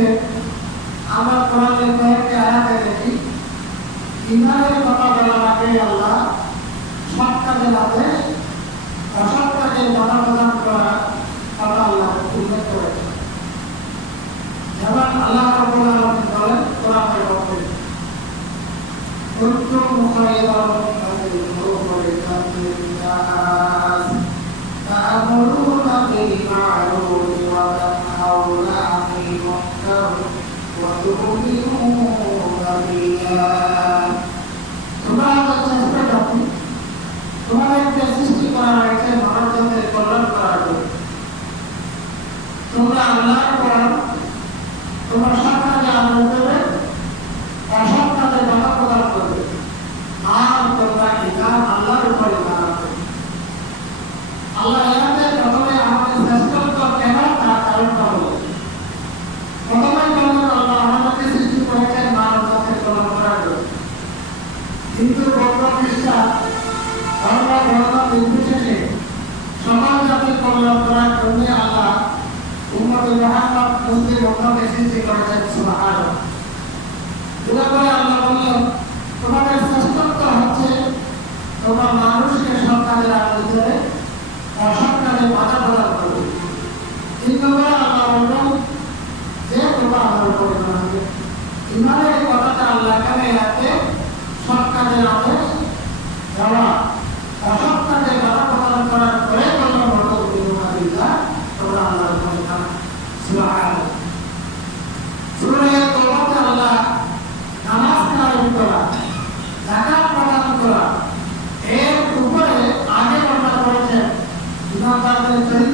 নিচে আমরা কোরআনের কয়েকটি আয়াতে দেখি ঈমানের কথা বলার আগে আল্লাহ সৎ কাজের আদেশ অসৎ কাজের বাধা প্রদান করার কথা আল্লাহ উল্লেখ করেছেন। যেমন আল্লাহ রাব্বুল আলামিন বলেন কোরআনের মধ্যে কুনতুম খায়রা তা'মুরুনা বিল মা'রুফ ওয়া তানহাউনা আনিল মুনকার ওয়া তু'মিনুনা বিল্লাহ। তোমরা চেষ্টা করো, তোমাদেরকে সৃষ্টি করা হয়েছে মানবজাতির কল্যাণ করার জন্য। তোমরা আল্লাহর কোরআন তোমরা সৎ কাজে আমল করবে, অসৎ কাজে বাধা প্রদান করবে, আর তোমরা ঈমান আল্লাহর উপর ঈমান আনবে। আল্লাহ এখানে প্রথমে আমাদের শ্রেষ্ঠত্ব কেন তার কারণটা বলে। প্রথমে বললেন আল্লাহ আমাদেরকে সৃষ্টি করেছেন মানব জাতির কল্যাণ করার জন্য। কিন্তু বৌদ্ধ খ্রিস্টান ধর্ম বর্ণ নির্বিশেষে সকল জাতির কল্যাণ করার জন্য আল্লাহ উম্মতে মুহাম্মদ মুসলিম উম্মতকে সৃষ্টি করেছেন। সুবহানাল্লাহ। এরপরে আল্লাহ বললেন তোমাদের শ্রেষ্ঠত্ব হচ্ছে তোমরা মানুষকে সৎ কাজের আদেশ দেবে, অসৎ কাজে বাধা প্রদান করবে। তিন নম্বরে আল্লাহ বললেন যে তোমরা আমার উপর ঈমান আনবে। ঈমানের কথাটা আল্লাহ এখানে আছে সৎ কাজের আদেশ দেওয়া, অসৎ কাজে বাধা প্রদান করার পরে বললেন তোমরা আল্লাহর উপর ঈমান আনবে। সুবহানাল্লাহ। সূরা তাওবাতে আল্লাহ নামাজ কায়েম করা, যাকাত প্রদান করা এর উপরে আগে বর্ণনা করেছেন ইমানদারদের চরিত্র